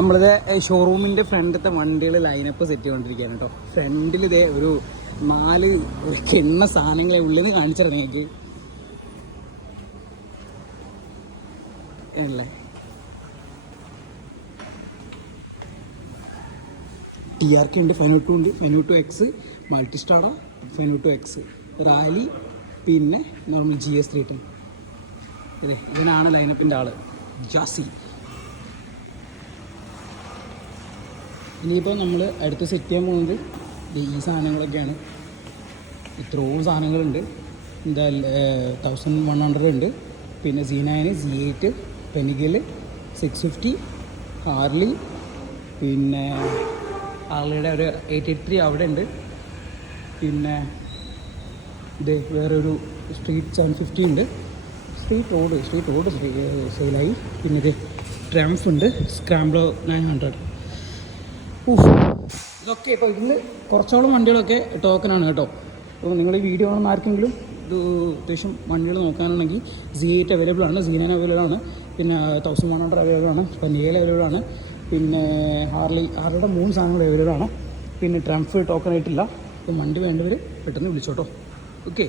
നമ്മളിത് ഷോറൂമിൻ്റെ ഫ്രണ്ടിലത്തെ വണ്ടികൾ lineup set ചെയ്തുകൊണ്ടിരിക്കുകയാണ് കേട്ടോ. ഫ്രണ്ടിൽ ഇതേ ഒരു 4 എണ്ണ സാധനങ്ങളെ ഉള്ളിൽ നിന്ന് കാണിച്ചിരുന്നു നിങ്ങൾക്ക് അല്ലേ. TRK ഉണ്ട്, 502 ഉണ്ട്, 502X, മൾട്ടിസ്റ്റാറ, 502X, റാലി, പിന്നെ നോർമൽ GS310. അല്ലേ, ഇതിനാണ് ലൈനപ്പിൻ്റെ ആള് ജാസി. ഇനിയിപ്പോൾ നമ്മൾ അടുത്ത് സെറ്റ് ചെയ്യാൻ പോകുന്നത് ഈ സാധനങ്ങളൊക്കെയാണ്. ഇത്രയും സാധനങ്ങളുണ്ട്. എന്താ 1100 ഉണ്ട്, പിന്നെ Z9, Z8, പെനിഗൽ, 650, ഹാർലി, പിന്നെ ഹാർലിയുടെ ഒരു 883 അവിടെ ഉണ്ട്. പിന്നെ ഇത് വേറൊരു സ്ട്രീറ്റ് 750 ഉണ്ട്. സ്ട്രീറ്റ് റോഡ് സെയിലായി. പിന്നെ ഇത് ട്രംഫ് ഉണ്ട്, സ്ക്രാംബ്ലോ 900. ഇതൊക്കെ ഇപ്പോൾ ഇന്ന് കുറച്ചോളം വണ്ടികളൊക്കെ ടോക്കനാണ് കേട്ടോ. അപ്പോൾ നിങ്ങൾ ഈ വീഡിയോ കാണുന്ന ആർക്കെങ്കിലും ഇത് അത്യാവശ്യം വണ്ടികൾ നോക്കാനുണ്ടെങ്കിൽ Z8 അവൈലബിൾ ആണ്, Z9 അവൈലബിൾ ആണ്, പിന്നെ 1100 അവൈലബിൾ ആണ്, പെനിഗൽ അവൈലബിൾ ആണ്, പിന്നെ ഹാർലിയുടെ 3 സാധനങ്ങൾ അവൈലബിൾ ആണ്. പിന്നെ ട്രംഫ് ടോക്കൺ ആയിട്ടില്ല. അപ്പോൾ വണ്ടി വേണ്ടവർ പെട്ടെന്ന് വിളിച്ചോട്ടോ. ഓക്കെ.